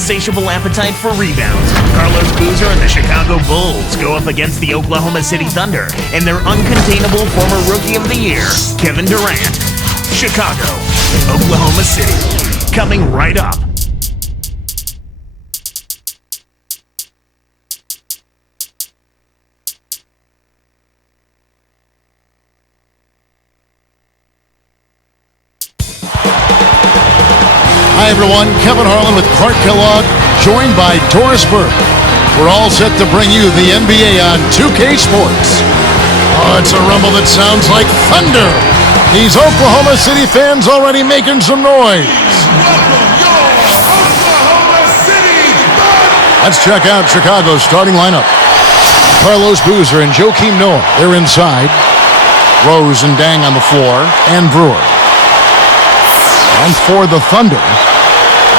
insatiable appetite for rebounds, Carlos Boozer and the Chicago Bulls go up against the Oklahoma City Thunder and their uncontainable former Rookie of the Year, Kevin Durant. Chicago, Oklahoma City, coming right up. Hi everyone, Kevin Harlan with Clark Kellogg, joined by Doris Burke. We're all set to bring you the NBA on 2K Sports. Oh, it's a rumble that sounds like thunder. These Oklahoma City fans already making some noise. Oklahoma City! Let's check out Chicago's starting lineup. Carlos Boozer and Joakim Noah, they're inside. Rose and Dang on the floor, and Brewer. And for the Thunder,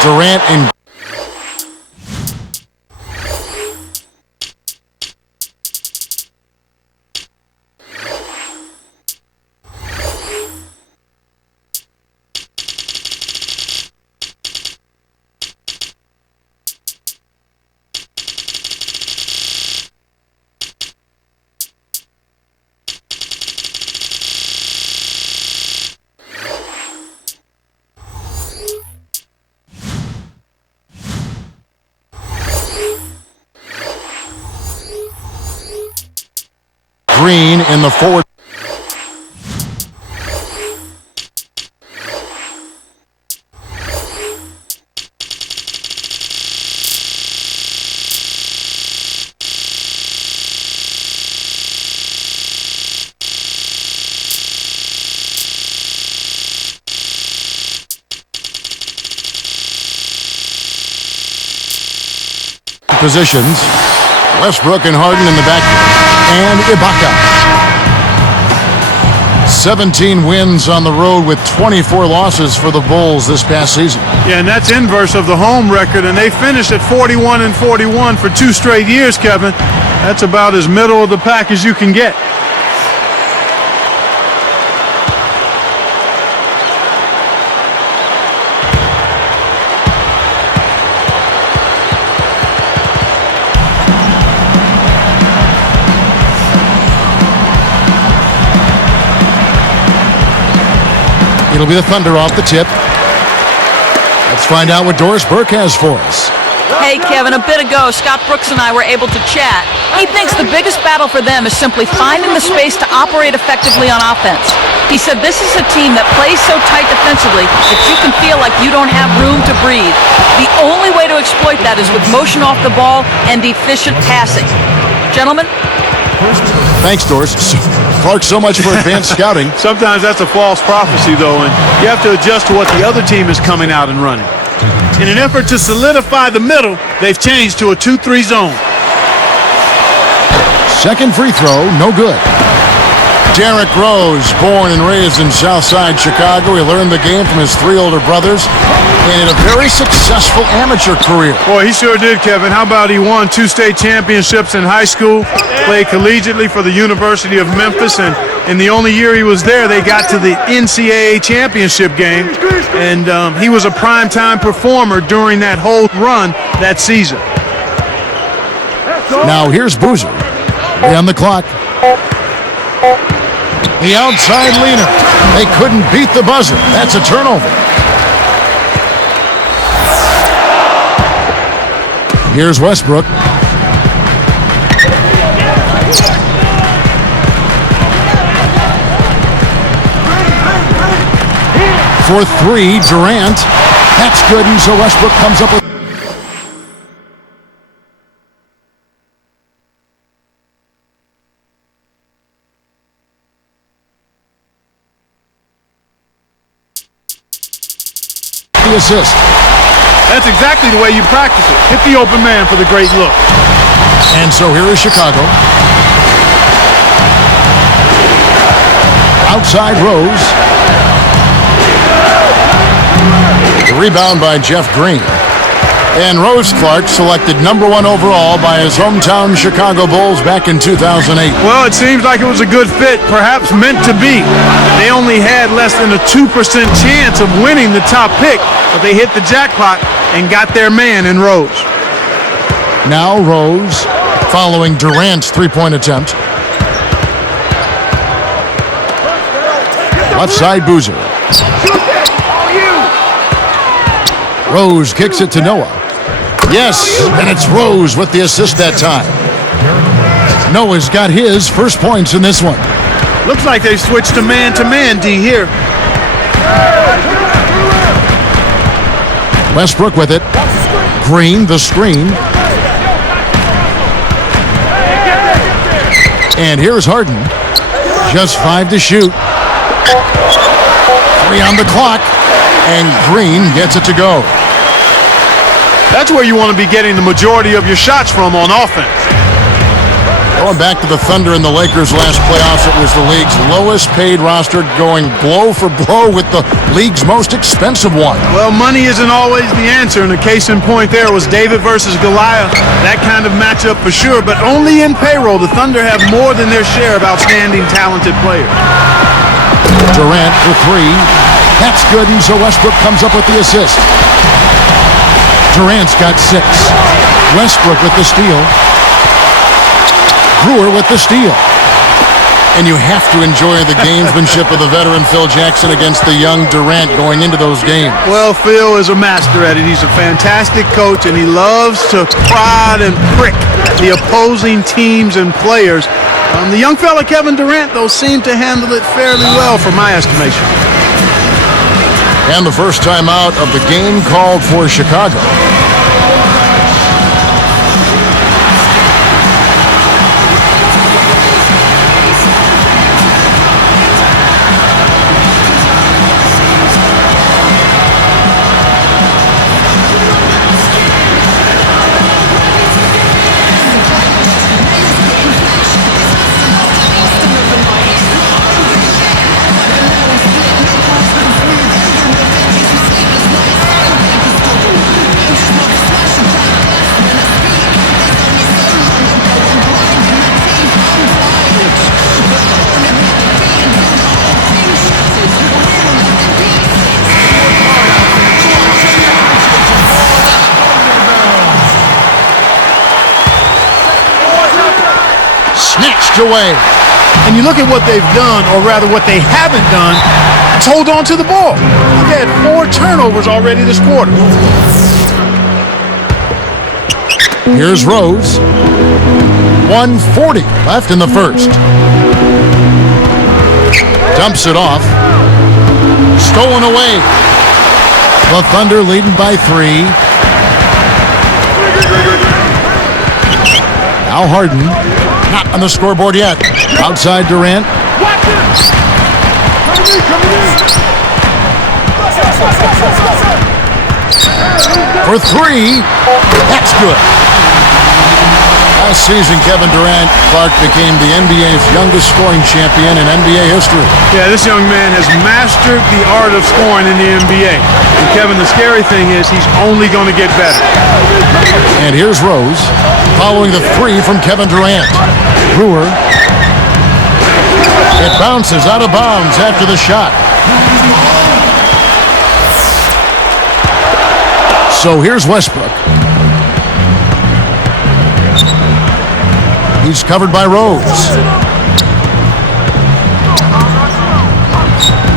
Durant and Green in the forward. Positions. Westbrook and Harden in the backcourt. And Ibaka. 17 wins on the road with 24 losses for the Bulls this past season. Yeah, and that's inverse of the home record, and they finished at 41-41 for 2 straight years, Kevin. That's about as middle of the pack as you can get. It'll be the Thunder off the tip. Let's find out what Doris Burke has for us. Hey, Kevin, a bit ago, Scott Brooks and I were able to chat. He thinks the biggest battle for them is simply finding the space to operate effectively on offense. He said this is a team that plays so tight defensively that you can feel like you don't have room to breathe. The only way to exploit that is with motion off the ball and efficient passing. Gentlemen? Thanks, Doris. Clark, so much for advanced scouting. Sometimes that's a false prophecy, though, and you have to adjust to what the other team is coming out and running. In an effort to solidify the middle, they've changed to a 2-3 zone. Second free throw, no good. Derrick Rose, born and raised in Southside Chicago. He learned the game from his 3 older brothers and had a very successful amateur career. Boy, he sure did, Kevin. How about he won 2 state championships in high school, played collegiately for the University of Memphis, and in the only year he was there, they got to the NCAA championship game, and he was a primetime performer during that whole run that season. Now here's Boozer. On the clock. The outside leaner. They couldn't beat the buzzer. That's a turnover. Here's Westbrook. For 3, Durant. That's good, and so Westbrook comes up with the assist. That's exactly the way you practice it. Hit the open man for the great look. And so here is Chicago. Outside Rose. The rebound by Jeff Green. And Rose Clark selected #1 overall by his hometown Chicago Bulls back in 2008. Well, it seems like it was a good fit, perhaps meant to be. They only had less than a 2% chance of winning the top pick, but they hit the jackpot and got their man in Rose. Now Rose following Durant's three-point attempt. Left side Boozer. Rose kicks it to Noah. Yes, and it's Rose with the assist that time. Noah's got his first points in this one. Looks like they switched to man, D, here. Westbrook with it. Green, the screen. And here's Harden. Just 5 to shoot. 3 on the clock. And Green gets it to go. That's where you want to be getting the majority of your shots from on offense. Going back to the Thunder and the Lakers last playoffs, it was the league's lowest paid roster, going blow for blow with the league's most expensive one. Well, money isn't always the answer, and the case in point there was David versus Goliath. That kind of matchup for sure, but only in payroll. The Thunder have more than their share of outstanding, talented players. Durant for 3. That's good, and so Westbrook comes up with the assist. Durant's got 6. Westbrook with the steal. Brewer with the steal. And you have to enjoy the gamesmanship of the veteran Phil Jackson against the young Durant going into those games. Well, Phil is a master at it. He's a fantastic coach, and he loves to prod and prick the opposing teams and players. The young fella Kevin Durant, though, seemed to handle it fairly well from my estimation. And the first time out of the game called for Chicago. Snatched away. And you look at what they've done, or rather what they haven't done, it's hold on to the ball. They've had 4 turnovers already this quarter. Here's Rose. 1:40 left in the first. Dumps it off. Stolen away. The Thunder leading by 3. Now Harden. Not on the scoreboard yet. Outside Durant. For 3. That's good. Last season, Kevin Durant Clark became the NBA's youngest scoring champion in NBA history. Yeah, this young man has mastered the art of scoring in the NBA. And Kevin, the scary thing is he's only going to get better. And here's Rose following the 3 from Kevin Durant. Brewer. It bounces out of bounds after the shot. So here's Westbrook. He's covered by Rose.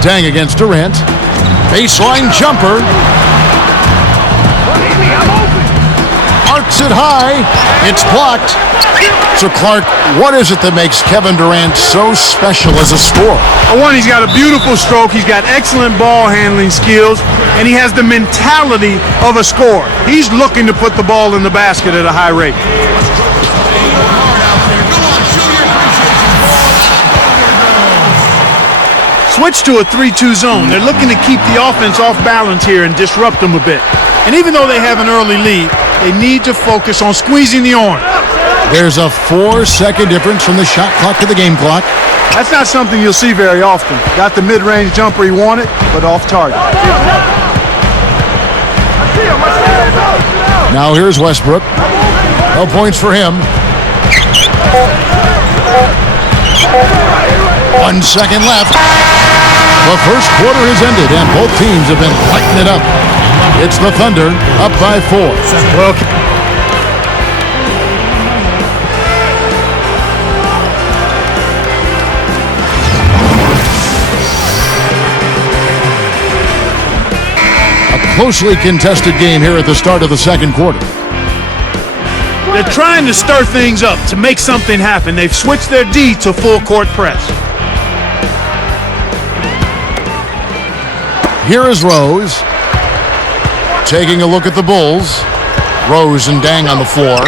Dang against Durant. Baseline jumper. Arcs it high. It's blocked. So Clark, what is it that makes Kevin Durant so special as a scorer? For one, he's got a beautiful stroke. He's got excellent ball handling skills, and he has the mentality of a scorer. He's looking to put the ball in the basket at a high rate. Switch to a 3-2 zone. They're looking to keep the offense off balance here and disrupt them a bit. And even though they have an early lead, they need to focus on squeezing the arm. There's a 4-second difference from the shot clock to the game clock. That's not something you'll see very often. Got the mid-range jumper he wanted, but off target. Now here's Westbrook. No points for him. 1 second left. The first quarter has ended, and both teams have been lighting it up. It's the Thunder up by 4. Well, a closely contested game here at the start of the second quarter. they're trying to stir things up to make something happen. They've switched their D to full court press. Here is Rose. Taking a look at the Bulls. Rose and Dang on the floor.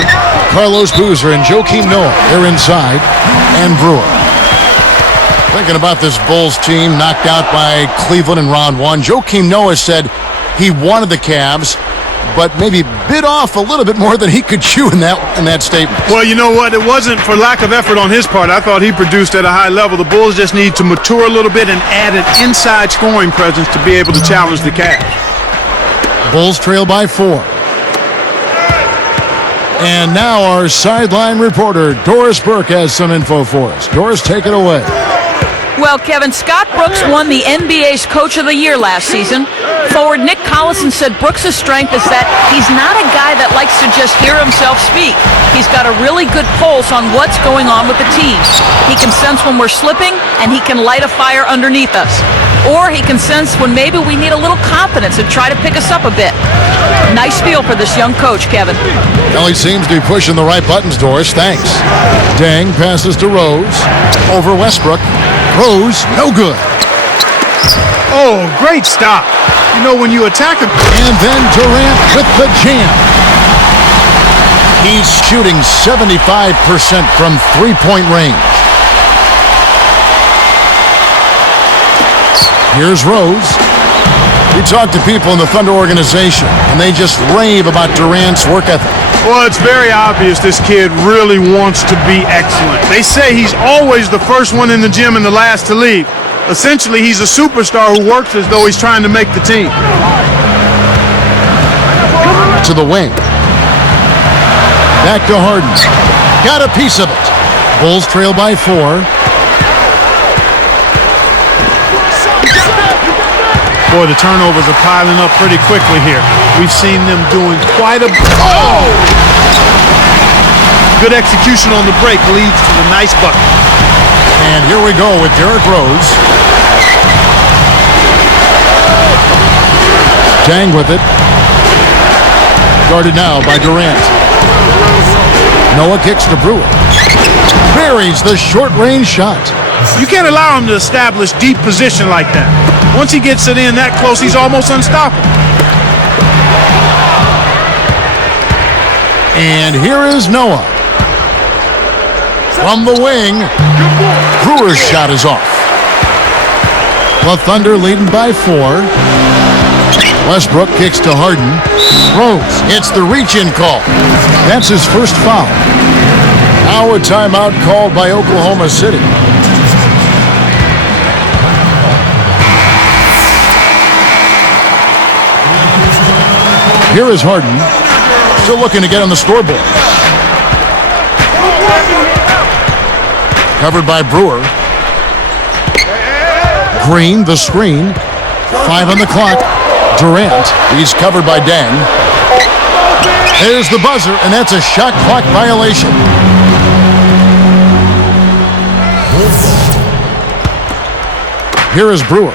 Carlos Boozer and Joakim Noah, they're inside. And Brewer. Thinking about this Bulls team knocked out by Cleveland in round 1. Joakim Noah said he wanted the Cavs, but maybe bit off a little bit more than he could chew in that statement. Well, you know what? It wasn't for lack of effort on his part. I thought he produced at a high level. The Bulls just need to mature a little bit and add an inside scoring presence to be able to challenge the Cavs. Bulls trail by 4. And now our sideline reporter, Doris Burke, has some info for us. Doris, take it away. Well, Kevin, Scott Brooks won the NBA's Coach of the Year last season. Forward Nick Collison said Brooks' strength is that he's not a guy that likes to just hear himself speak. He's got a really good pulse on what's going on with the team. He can sense when we're slipping, and he can light a fire underneath us. Or he can sense when maybe we need a little confidence and try to pick us up a bit. Nice feel for this young coach, Kevin. Well, he seems to be pushing the right buttons, Doris. Thanks. Dang passes to Rose. Over Westbrook. Rose, no good. Oh, great stop. You know, when you attack him. And then Durant with the jam. He's shooting 75% from three-point range. Here's Rose. We talk to people in the Thunder organization, and they just rave about Durant's work ethic. Well, it's very obvious this kid really wants to be excellent. They say he's always the first one in the gym and the last to leave. Essentially, he's a superstar who works as though he's trying to make the team. To the wing. Back to Harden. Got a piece of it. Bulls trail by 4. Boy, the turnovers are piling up pretty quickly here. We've seen them doing quite a... Oh! Good execution on the break leads to the nice bucket. And here we go with Derrick Rose. Dang with it. Guarded now by Durant. Noah kicks to Brewer. Buries the short-range shot. You can't allow him to establish deep position like that. Once he gets it in that close, he's almost unstoppable. And here is Noah. From the wing, Brewer's shot is off. The Thunder leading by 4. Westbrook kicks to Harden. Rose hits the reach-in call. That's his first foul. Now a timeout called by Oklahoma City. Here is Harden, still looking to get on the scoreboard. Covered by Brewer. Green, the screen. 5 on the clock. Durant, he's covered by Dang. There's the buzzer, and that's a shot clock violation. Here is Brewer.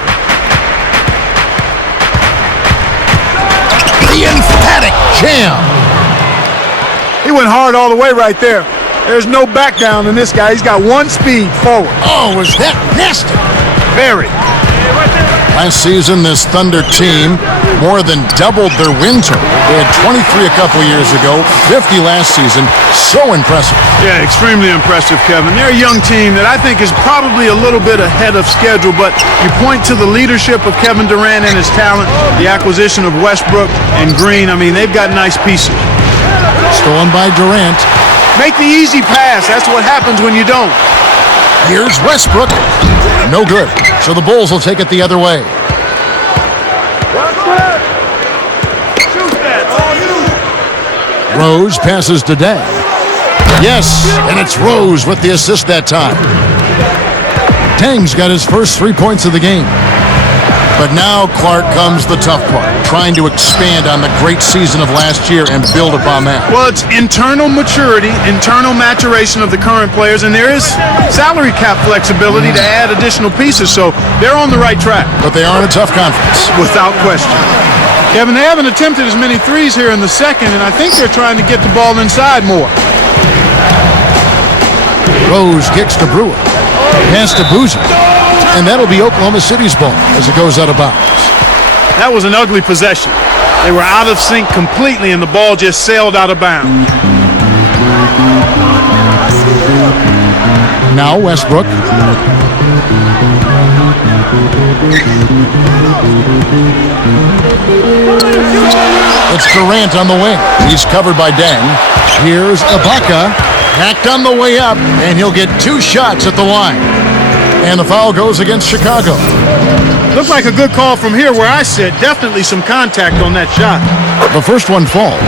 The emphatic jam. He went hard all the way right there. There's no back down in this guy. He's got one speed forward. Oh, was that nasty? Very. Last season, this Thunder team more than doubled their win total. They had 23 a couple years ago, 50 last season. So impressive. Yeah, extremely impressive, Kevin. They're a young team that I think is probably a little bit ahead of schedule, but you point to the leadership of Kevin Durant and his talent, the acquisition of Westbrook and Green. I mean, they've got nice pieces. Stolen by Durant. Make the easy pass. That's what happens when you don't. Here's Westbrook. No good. So the Bulls will take it the other way. Rose passes to Day. Yes, and it's Rose with the assist that time. Tang's got his first 3 points of the game. But now, Clark, comes the tough part, trying to expand on the great season of last year and build upon that. Well, it's internal maturity, internal maturation of the current players, and there is salary cap flexibility to add additional pieces, so they're on the right track. But they are in a tough conference. Without question. Kevin, they haven't attempted as many threes here in the second, and I think they're trying to get the ball inside more. Rose kicks to Brewer. Pass to Boozer. And that'll be Oklahoma City's ball as it goes out of bounds. That was an ugly possession. They were out of sync completely, and the ball just sailed out of bounds. Now Westbrook. It's Durant on the wing. He's covered by Deng. Here's Ibaka. Hacked on the way up, and he'll get 2 shots at the line. And the foul goes against Chicago. Looked like a good call from here where I sit. Definitely some contact on that shot. The first one falls.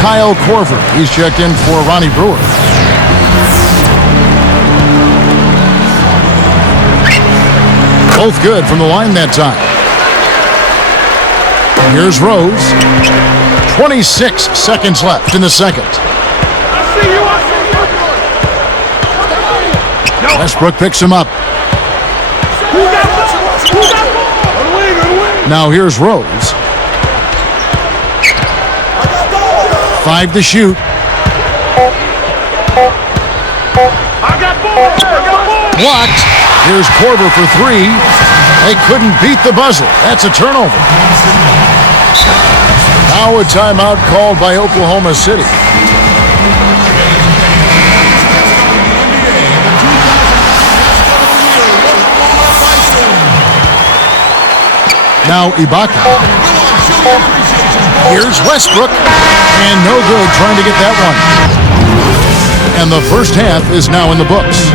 Kyle Korver. He's checked in for Ronnie Brewer. Both good from the line that time. Here's Rose. 26 seconds left in the second. Westbrook picks him up. Now here's Rose. 5 to shoot. Blocked. Here's Korver for 3. They couldn't beat the buzzer. That's a turnover. Now a timeout called by Oklahoma City. Now Ibaka. Here's Westbrook. And no good trying to get that one. And the first half is now in the books.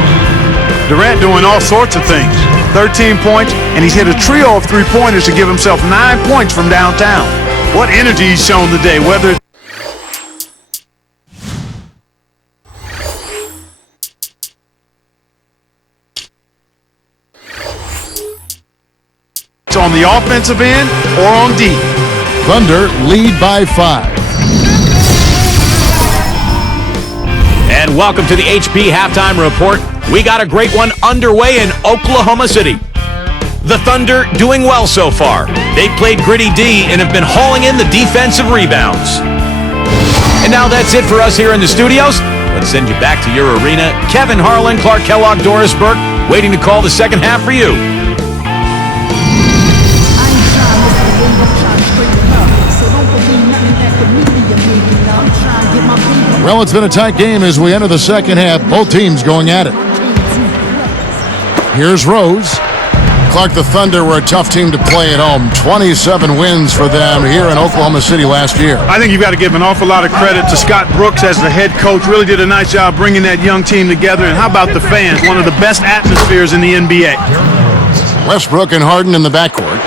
Durant doing all sorts of things. 13 points, and he's hit a trio of three-pointers to give himself 9 points from downtown. What energy he's shown today, whether it's on the offensive end or on D. Thunder lead by 5. And welcome to the HP Halftime Report. We got a great one underway in Oklahoma City. The Thunder doing well so far. They played gritty D and have been hauling in the defensive rebounds. And now that's it for us here in the studios. Let's send you back to your arena. Kevin Harlan, Clark Kellogg, Doris Burke, waiting to call the second half for you. Well, it's been a tight game as we enter the second half. Both teams going at it. Here's Rose. Clark, the Thunder were a tough team to play at home. 27 wins for them here in Oklahoma City last year. I think you've got to give an awful lot of credit to Scott Brooks as the head coach. Really did a nice job bringing that young team together. And how about the fans? One of the best atmospheres in the NBA. Westbrook and Harden in the backcourt.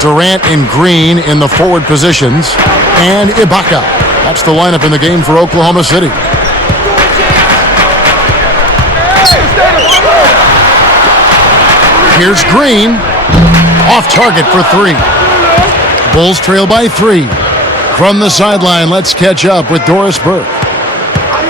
Durant and Green in the forward positions. And Ibaka. That's the lineup in the game for Oklahoma City. Here's Green. Off target for 3. Bulls trail by 3. From the sideline, let's catch up with Doris Burke.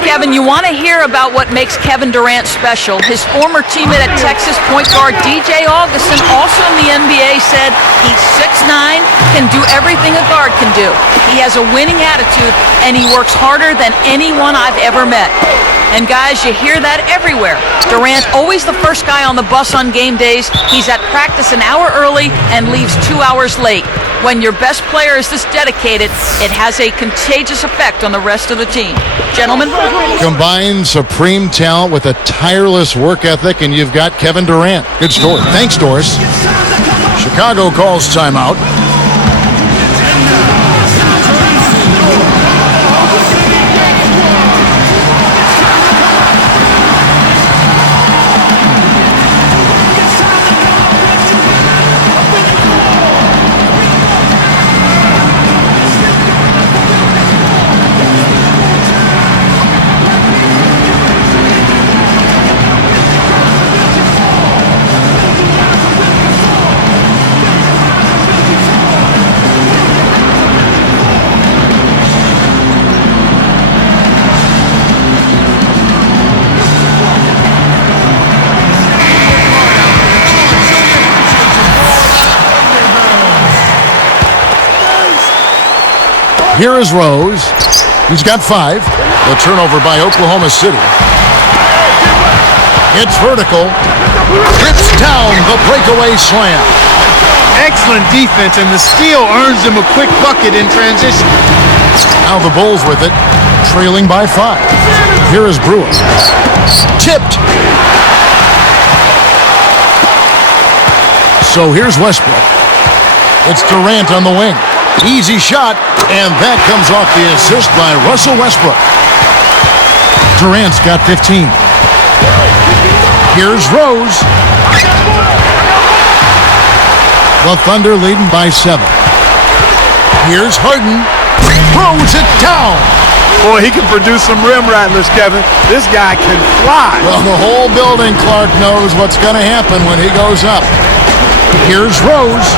Kevin, you want to hear about what makes Kevin Durant special. His former teammate at Texas, point guard DJ Augustin, also in the NBA, said he's 6'9", can do everything a guard can do. He has a winning attitude, and he works harder than anyone I've ever met. And guys, you hear that everywhere. Durant, always the first guy on the bus on game days. He's at practice an hour early and leaves 2 hours late. When your best player is this dedicated, it has a contagious effect on the rest of the team. Gentlemen? Combine supreme talent with a tireless work ethic, and you've got Kevin Durant. Good story. Thanks, Doris. Chicago calls timeout. Here is Rose. He's got 5. The turnover by Oklahoma City. It's vertical. It's down the breakaway slam. Excellent defense, and the steal earns them a quick bucket in transition. Now the Bulls with it, trailing by 5. Here is Brewer. Tipped. So here's Westbrook. It's Durant on the wing. Easy shot, and that comes off the assist by Russell Westbrook. Durant's got 15. Here's Rose. The Thunder leading by 7. Here's Harden. Throws it down. Boy, he can produce some rim rattlers, Kevin. This guy can fly. Well, the whole building, Clark, knows what's going to happen when he goes up. Here's Rose.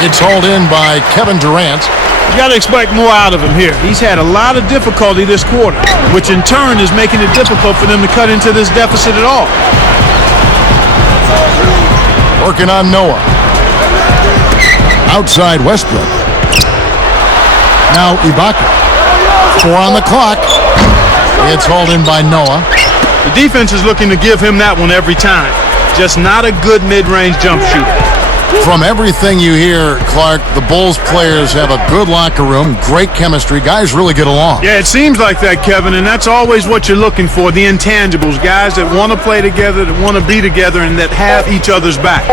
It's hauled in by Kevin Durant. You got to expect more out of him here. He's had a lot of difficulty this quarter, which in turn is making it difficult for them to cut into this deficit at all. Working on Noah. Outside Westbrook. Now Ibaka. 4 on the clock. It's hauled in by Noah. The defense is looking to give him that one every time. Just not a good mid-range jump shooter. From everything you hear, Clark, the Bulls players have a good locker room, great chemistry. Guys really get along. Yeah, it seems like that, Kevin, and that's always what you're looking for, the intangibles. Guys that want to play together, that want to be together, and that have each other's back.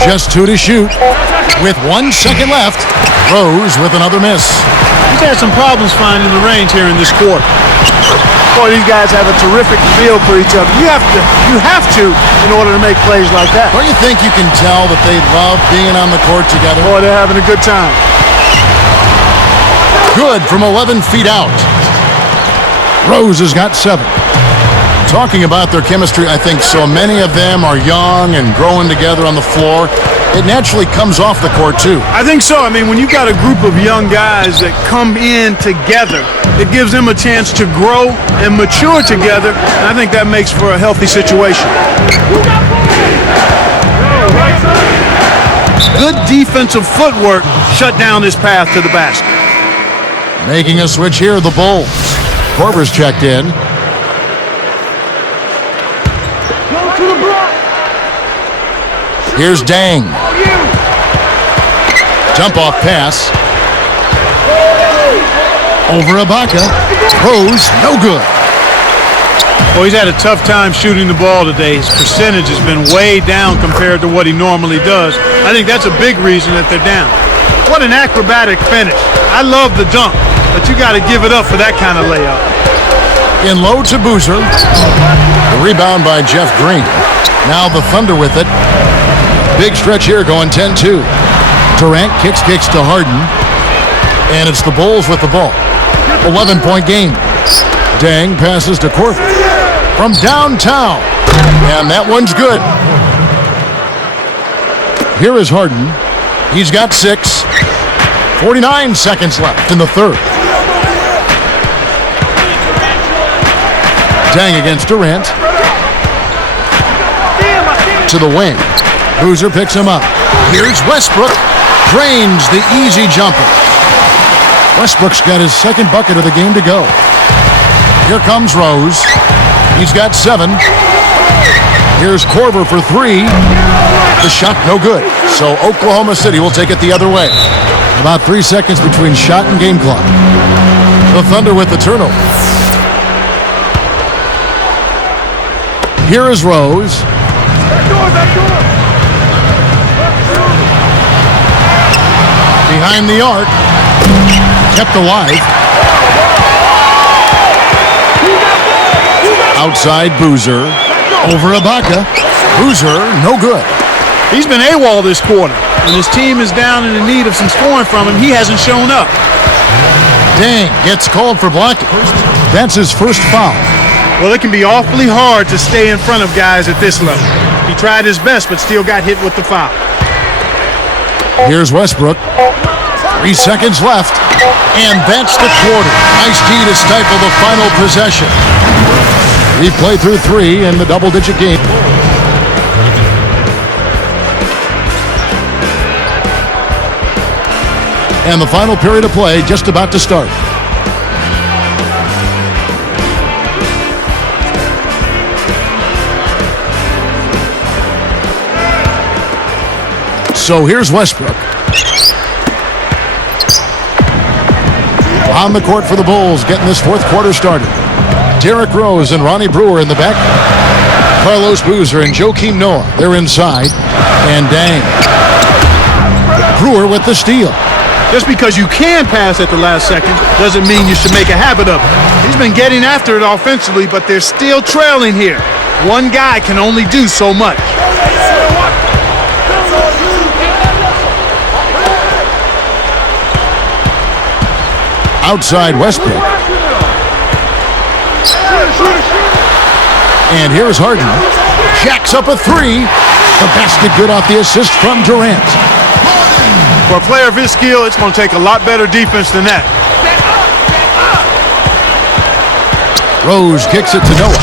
Just 2 to shoot. With 1 second left, Rose with another miss. He's had some problems finding the range here in this quarter. Boy, these guys have a terrific feel for each other. You have to in order to make plays like that. Don't you think you can tell that they love being on the court together? Boy, they're having a good time. Good from 11 feet out. Rose has got 7. Talking about their chemistry, I think so many of them are young and growing together on the floor. It naturally comes off the court, too. I think so. I mean, when you've got a group of young guys that come in together, it gives them a chance to grow and mature together, and I think that makes for a healthy situation. Good defensive footwork shut down his path to the basket. Making a switch here, the Bulls. Korver's checked in. Here's Dang. Jump-off pass. Over Ibaka. Rose, no good. Well, he's had a tough time shooting the ball today. His percentage has been way down compared to what he normally does. I think that's a big reason that they're down. What an acrobatic finish. I love the dunk, but you got to give it up for that kind of layup. In low to Boozer. The rebound by Jeff Green. Now the Thunder with it. Big stretch here going 10-2. Durant kicks to Harden. And it's the Bulls with the ball. 11-point game. Dang passes to Korver. From downtown. And that one's good. Here is Harden. He's got 6. 49 seconds left in the third. Dang against Durant. To the wing. Boozer picks him up. Here's Westbrook. Drains the easy jumper. Westbrook's got his second bucket of the game to go. Here comes Rose. He's got 7. Here's Korver for 3. The shot no good. So Oklahoma City will take it the other way. About 3 seconds between shot and game clock. The Thunder with the turnover. Here is Rose. Behind the arc. Kept alive. Outside Boozer. Over Ibaka. Boozer, no good. He's been AWOL this quarter. When his team is down and in need of some scoring from him, he hasn't shown up. Dang, gets called for blocking. That's his first foul. Well, it can be awfully hard to stay in front of guys at this level. He tried his best, but still got hit with the foul. Here's Westbrook. 3 seconds left. And that's the quarter. Nice D to stifle the final possession. We play through 3 in the double-digit game. And the final period of play just about to start. So here's Westbrook. On the court for the Bulls, getting this fourth quarter started. Derrick Rose and Ronnie Brewer in the back. Carlos Boozer and Joakim Noah, they're inside. And Dang. Brewer with the steal. Just because you can pass at the last second doesn't mean you should make a habit of it. He's been getting after it offensively, but they're still trailing here. One guy can only do so much. Outside Westbrook. And here's Harden. Jacks up a three. The basket good off the assist from Durant. For a player of his skill, it's going to take a lot better defense than that. Rose kicks it to Noah.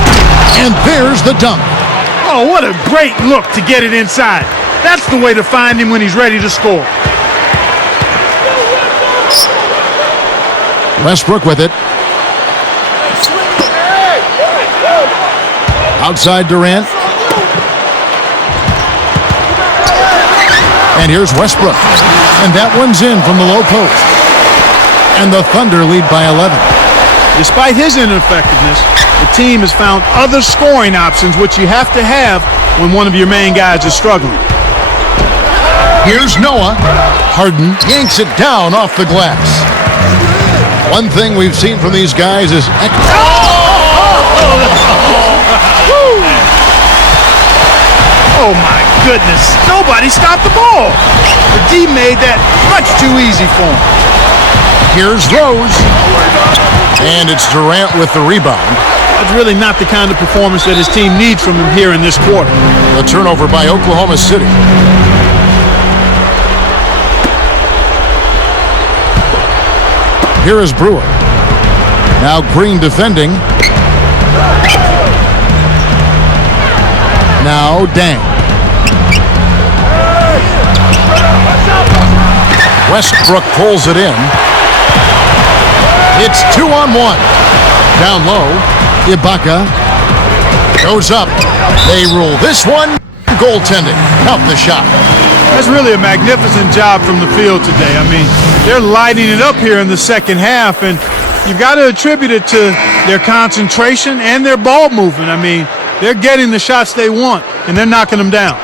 And there's the dunk. Oh, what a great look to get it inside. That's the way to find him when he's ready to score. Westbrook with it. Outside Durant. And here's Westbrook. And that one's in from the low post. And the Thunder lead by 11. Despite his ineffectiveness, the team has found other scoring options, which you have to have when one of your main guys is struggling. Here's Noah. Harden yanks it down off the glass. One thing we've seen from these guys is... Oh my goodness, nobody stopped the ball. The D made that much too easy for him. Here's Rose. And it's Durant with the rebound. That's really not the kind of performance that his team needs from him here in this quarter. The turnover by Oklahoma City. Here is Brewer. Now Green defending. Now Dang. Westbrook pulls it in. It's 2-on-1. Down low. Ibaka goes up. They rule this one. Goaltending. Out the shot. That's really a magnificent job from the field today. I mean, they're lighting it up here in the second half, and you've got to attribute it to their concentration and their ball movement. I mean, they're getting the shots they want, and they're knocking them down.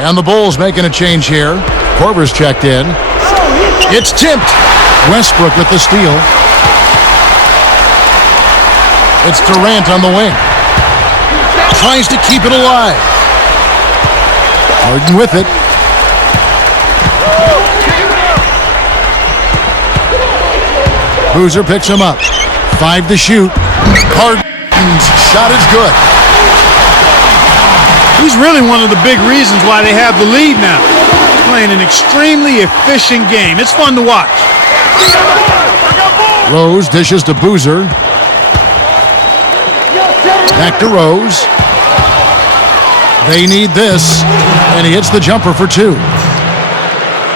And the Bulls making a change here. Korver's checked in. It's tipped. Westbrook with the steal. It's Durant on the wing. Tries to keep it alive. Harden with it. Boozer picks him up. 5 to shoot. Harden's shot is good. He's really one of the big reasons why they have the lead now. He's playing an extremely efficient game. It's fun to watch. Rose dishes to Boozer. Back to Rose. They need this. And he hits the jumper for 2.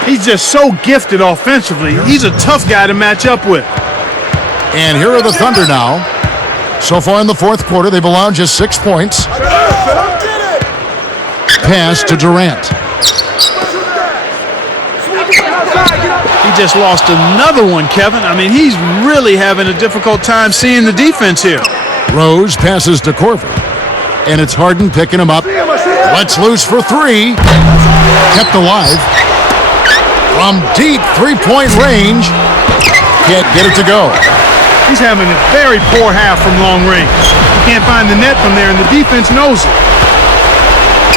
He's just so gifted offensively. He's a tough guy to match up with. And here are the Thunder now. So far in the fourth quarter, they've allowed just 6 points. Pass to Durant. He just lost another one, Kevin. I mean, he's really having a difficult time seeing the defense here. Rose passes to Korver. And it's Harden picking him up. Lets loose for 3. Kept alive. From deep three-point range. Can't get it to go. He's having a very poor half from long range. He can't find the net from there, and the defense knows it.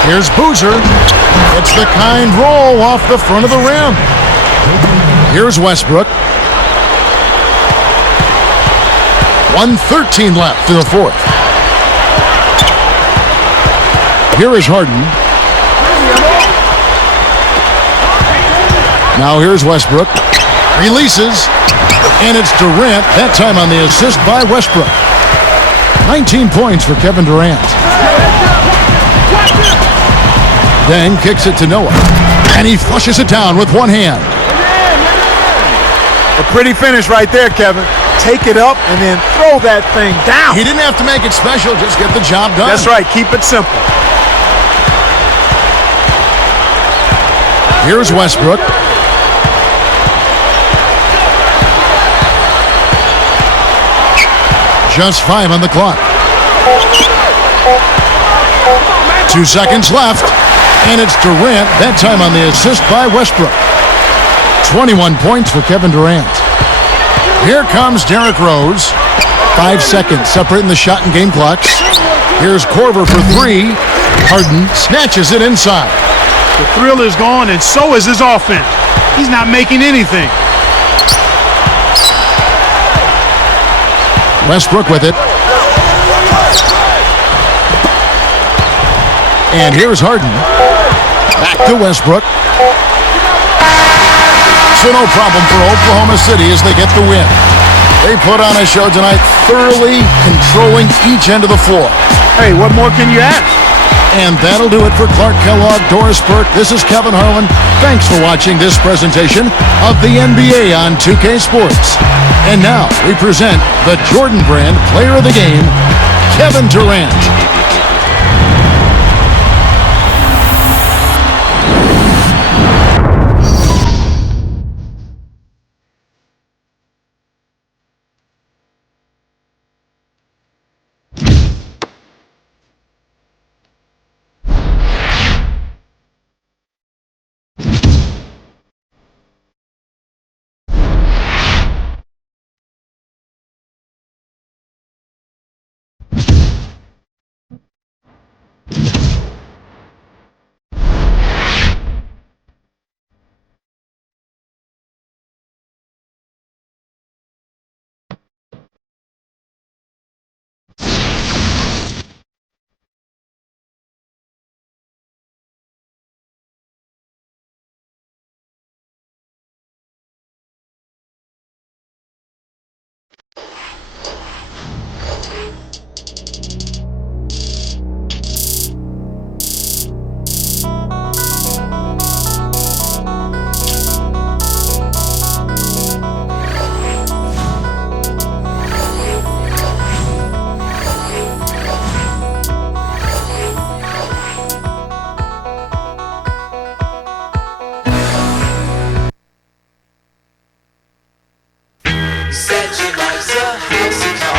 Here's Boozer. It's the kind roll off the front of the rim. Here's Westbrook. 1:13 left to the fourth. Here is Harden. Now here's Westbrook. Releases. And it's Durant, that time on the assist by Westbrook. 19 points for Kevin Durant. Then kicks it to Noah. And he flushes it down with one hand. A pretty finish right there, Kevin. Take it up and then throw that thing down. He didn't have to make it special, just get the job done. That's right. Keep it simple. Here's Westbrook. Just 5 on the clock. 2 seconds left, and it's Durant, that time on the assist by Westbrook. 21 points for Kevin Durant. Here comes Derrick Rose. 5 seconds separating the shot and game clocks. Here's Korver for 3. Harden snatches it inside. The thrill is gone, and so is his offense. He's not making anything. Westbrook with it. And here's Harden. Back to Westbrook. So no problem for Oklahoma City as they get the win. They put on a show tonight, thoroughly controlling each end of the floor. Hey, what more can you ask? And that'll do it for Clark Kellogg, Doris Burke. This is Kevin Harlan. Thanks for watching this presentation of the NBA on 2K Sports. And now we present the Jordan Brand Player of the Game, Kevin Durant. Said she likes a house